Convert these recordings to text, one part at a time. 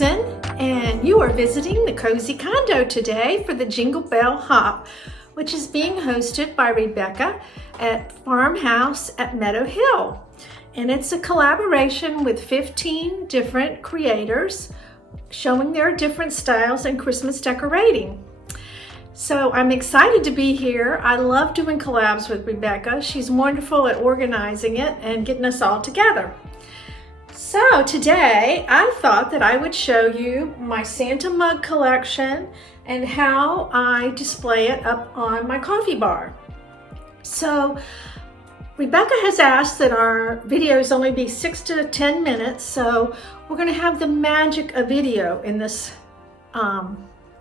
Susan, and you are visiting the Cozy Condo today for the Jingle Bell Hop, which is being hosted by Rebecca at Farmhouse at Meadow Hill. And it's a collaboration with 15 different creators showing their different styles in Christmas decorating. So I'm excited to be here. I love doing collabs with Rebecca. She's wonderful at organizing it and getting us all together. So today I thought that I would show you my Santa mug collection and how I display it up on my coffee bar. So Rebecca has asked that our videos only be 6 to 10 minutes, so we're going to have the magic of video in this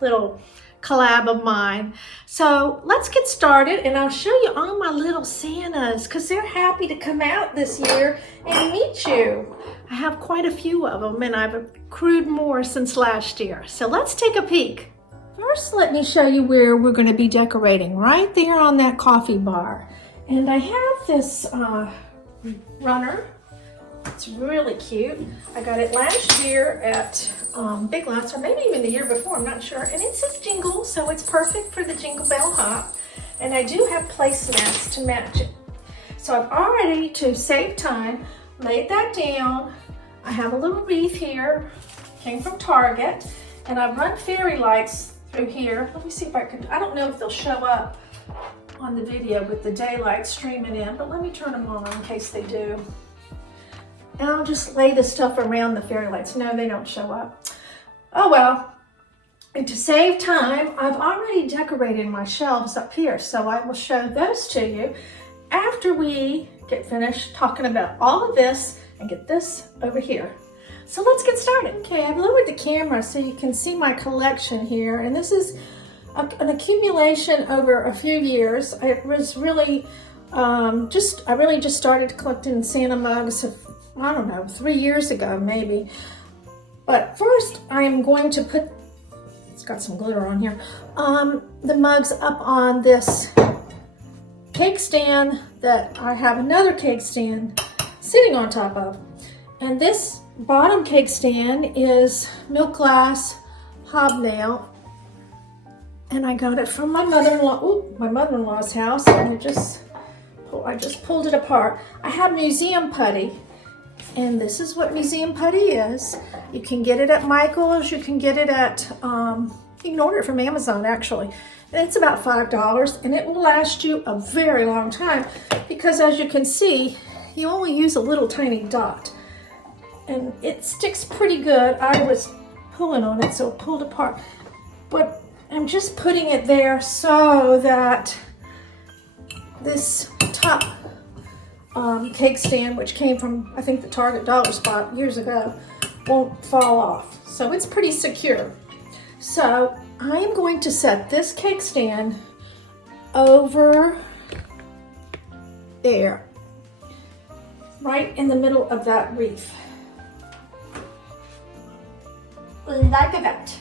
little collab of mine. So let's get started, and I'll show you all my little Santas because they're happy to come out this year and meet you. I have quite a few of them, and I've accrued more since last year. So let's take a peek. First, let me show you where we're going to be decorating, right there on that coffee bar. And I have this runner. It's really cute. I got it last year at Big Lots, or maybe even the year before, I'm not sure. And it says Jingle, so it's perfect for the Jingle Bell Hop. And I do have placemats to match it. So I've already, to save time, laid that down. I have a little wreath here, came from Target, and I've run fairy lights through here. Let me see if I can, I don't know if they'll show up on the video with the daylight streaming in, but let me turn them on in case they do. And I'll just lay the stuff around the fairy lights. No, they don't show up. Oh well. And to save time, I've already decorated my shelves up here, so I will show those to you after we get finished talking about all of this and get this over here. So let's get started. Okay, I've lowered the camera so you can see my collection here, and this is an accumulation over a few years. It was really I really just started collecting Santa mugs, I don't know, 3 years ago maybe. But first I am going to put, it's got some glitter on here, the mugs up on this cake stand that I have another cake stand sitting on top of. And this bottom cake stand is milk glass hobnail, and I got it from my mother-in-law's house, and I just pulled it apart. I have museum putty, and this is what museum putty is. You can get it at Michael's, you can get it at, you can order it from Amazon actually. And it's about $5, and it will last you a very long time because, as you can see, you only use a little tiny dot. And it sticks pretty good. I was pulling on it, so it pulled apart. But I'm just putting it there so that this top cake stand, which came from, I think, the Target dollar spot years ago, won't fall off. So it's pretty secure. So I am going to set this cake stand over there, right in the middle of that wreath. Like that.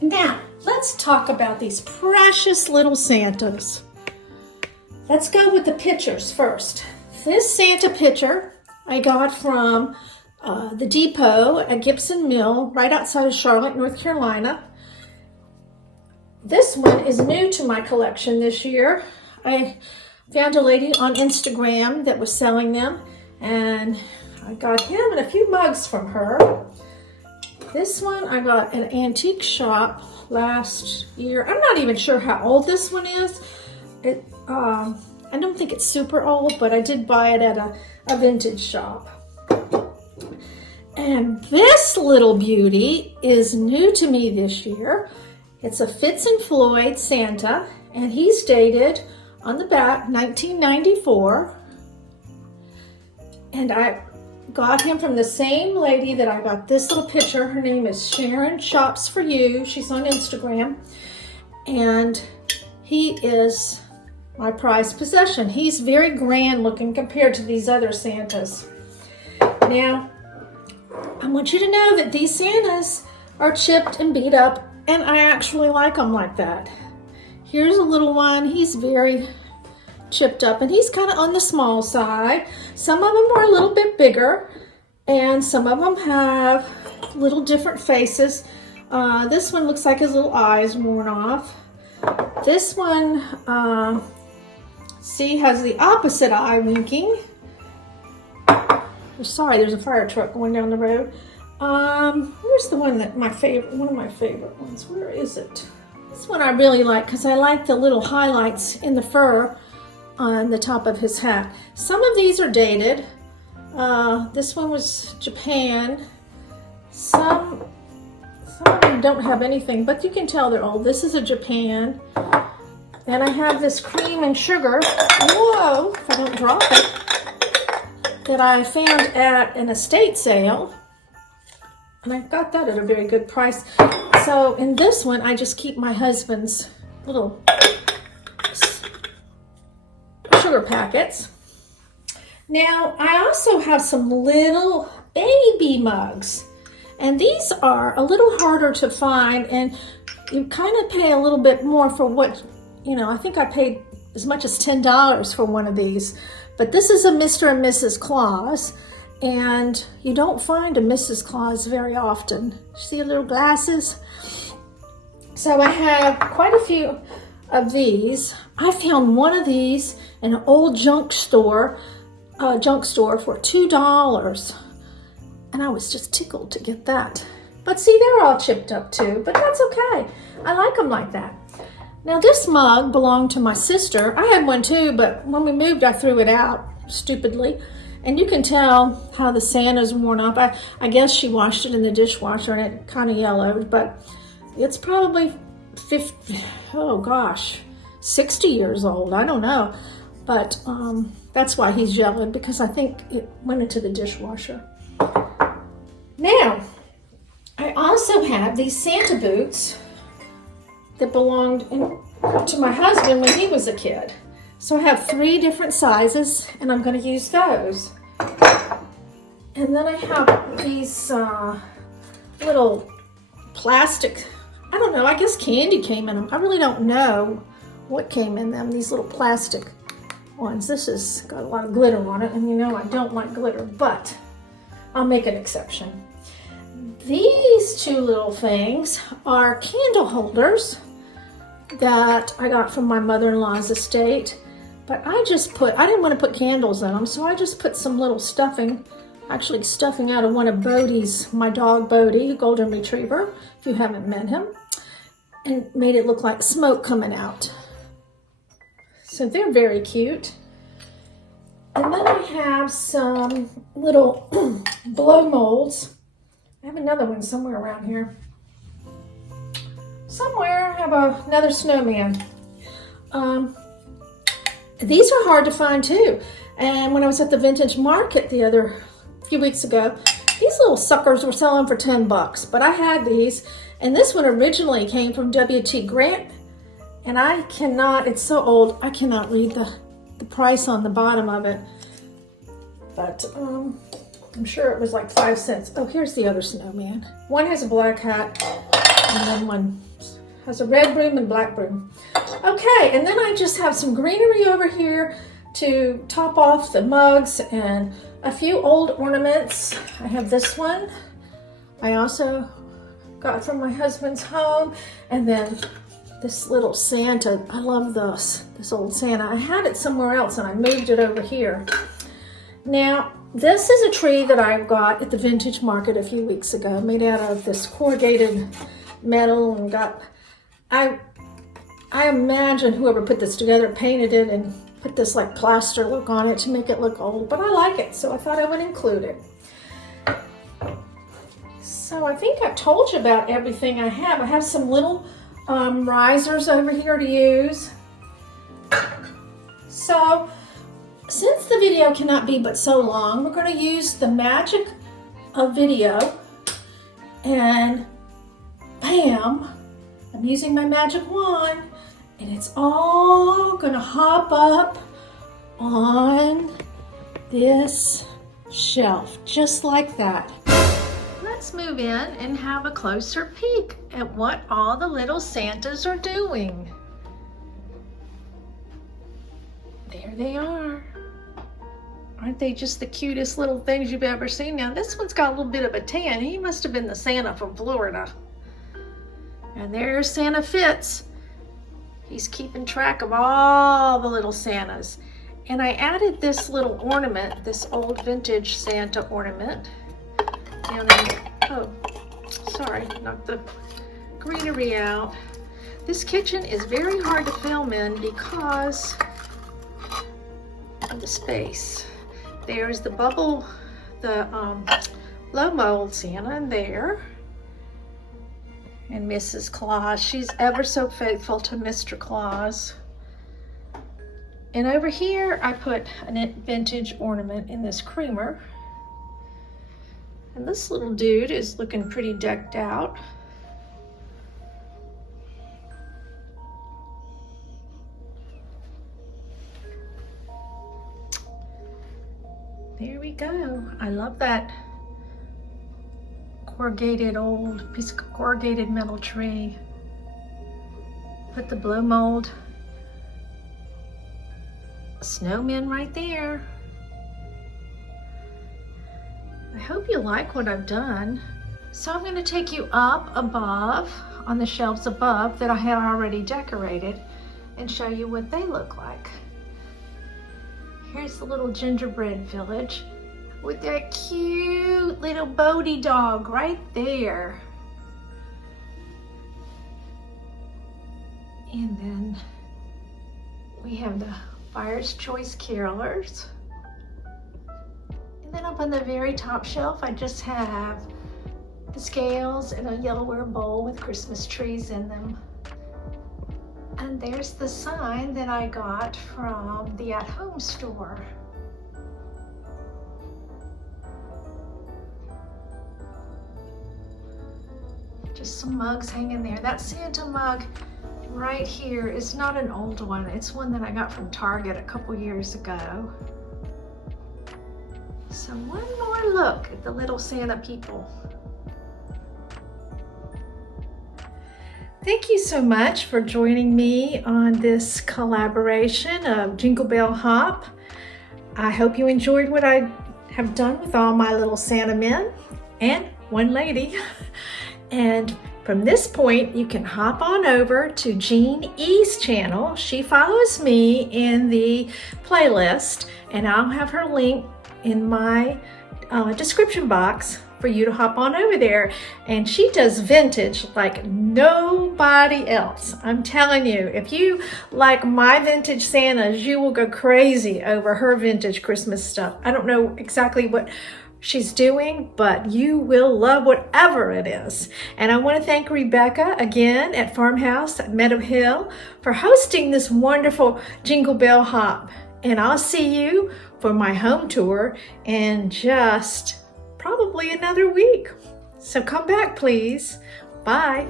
Now, let's talk about these precious little Santas. Let's go with the pictures first. This Santa picture I got from the depot at Gibson Mill, right outside of Charlotte, North Carolina. This one is new to my collection this year. I found a lady on Instagram that was selling them, and I got him and a few mugs from her. This one I got at an antique shop last year. I'm not even sure how old this one is. I don't think it's super old, but I did buy it at a vintage shop. And this little beauty is new to me this year. It's a Fitz and Floyd Santa, and he's dated on the back 1994. And I got him from the same lady that I got this little picture. Her name is Sharon Shops For You. She's on Instagram. And he is my prized possession. He's very grand looking compared to these other Santas. Now, I want you to know that these Santas are chipped and beat up, and I actually like them like that. Here's a little one. He's very chipped up, and he's kind of on the small side. Some of them are a little bit bigger, And some of them have little different faces. This one looks like his little eyes worn off. This one, see, has the opposite eye winking. Sorry, there's a fire truck going down the road. Where's the one that one of my favorite ones? Where is it? This one I really like because I like the little highlights in the fur on the top of his hat. Some of these are dated. This one was Japan. Some of them don't have anything, but you can tell they're old. This is a Japan. And I have this cream and sugar, whoa, if I don't drop it, that I found at an estate sale. And I got that at a very good price. So in this one, I just keep my husband's little sugar packets. Now, I also have some little baby mugs. And these are a little harder to find, and you kind of pay a little bit more for what, you know, I think I paid as much as $10 for one of these. But this is a Mr. and Mrs. Claus, and you don't find a Mrs. Claus very often. See your little glasses? So I have quite a few of these. I found one of these in an old junk store for $2. And I was just tickled to get that. But see, they're all chipped up too, but that's okay. I like them like that. Now this mug belonged to my sister. I had one too, but when we moved, I threw it out stupidly. And you can tell how the Santa's worn off. I guess she washed it in the dishwasher and it kind of yellowed, but it's probably 60 years old. I don't know. But that's why he's yellowed, because I think it went into the dishwasher. Now, I also have these Santa boots that belonged to my husband when he was a kid. So I have 3 different sizes, and I'm going to use those. And then I have these little plastic, I don't know, I guess candy came in them. I really don't know what came in them, these little plastic ones. This has got a lot of glitter on it, and you know I don't like glitter, but I'll make an exception. These 2 little things are candle holders that I got from my mother-in-law's estate, but I didn't want to put candles in them, so I just put some little stuffing, actually stuffing out of one of Bodie's, my dog Bodie, a golden retriever, if you haven't met him, and made it look like smoke coming out. So they're very cute. And then I have some little blow molds. I have another one somewhere around here. Somewhere I have another snowman. These are hard to find too. And when I was at the vintage market a few weeks ago, these little suckers were selling for $10, but I had these. And this one originally came from W.T. Grant. And it's so old, I cannot read the price on the bottom of it. But I'm sure it was like 5 cents. Oh, here's the other snowman. One has a black hat, and then one has a red broom and black broom. Okay, and then I just have some greenery over here to top off the mugs and a few old ornaments. I have this one. I also got from my husband's home, and then this little Santa. I love this old Santa. I had it somewhere else and I moved it over here. Now, this is a tree that I got at the vintage market a few weeks ago, made out of this corrugated metal, and I imagine whoever put this together painted it and put this like plaster look on it to make it look old, but I like it, so I thought I would include it. So I think I told you about everything I have. I have some little risers over here to use. So since the video cannot be but so long, we're going to use the magic of video, and bam, I'm using my magic wand, and it's all going to hop up on this shelf just like that. Let's move in and have a closer peek at what all the little Santas are doing. There they are. Aren't they just the cutest little things you've ever seen? Now this one's got a little bit of a tan. He must have been the Santa from Florida. And there's Santa Fitz. He's keeping track of all the little Santas. And I added this little ornament, this old vintage Santa ornament. Down in, oh, sorry, knocked the greenery out. This kitchen is very hard to film in because of the space. There's the bubble, the blow mold Santa in there. And Mrs. Claus, she's ever so faithful to Mr. Claus. And over here, I put a vintage ornament in this creamer. And this little dude is looking pretty decked out. There we go. I love that corrugated old piece of corrugated metal tree. Put the blow mold snowman right there. I hope you like what I've done. So I'm going to take you up above on the shelves above that I had already decorated and show you what they look like. Here's the little gingerbread village with that cute little Bodie dog right there. And then we have the Fire's Choice Carolers. And then up on the very top shelf, I just have the scales and a yellowware bowl with Christmas trees in them. And there's the sign that I got from the at-home store. Just some mugs hanging there. That Santa mug right here is not an old one. It's one that I got from Target a couple years ago. So one more look at the little Santa people. Thank you so much for joining me on this collaboration of Jingle Bell Hop. I hope you enjoyed what I have done with all my little Santa men and one lady. And from this point, you can hop on over to Jean E's channel. She follows me in the playlist, and I'll have her link in my description box for you to hop on over there. And she does vintage like nobody else. I'm telling you, if you like my vintage Santas, you will go crazy over her vintage Christmas stuff. I don't know exactly what she's doing, but you will love whatever it is. And I want to thank Rebecca again at Farmhouse at Meadow Hill for hosting this wonderful Jingle Bell Hop. And I'll see you for my home tour in just probably another week. So come back, please. Bye.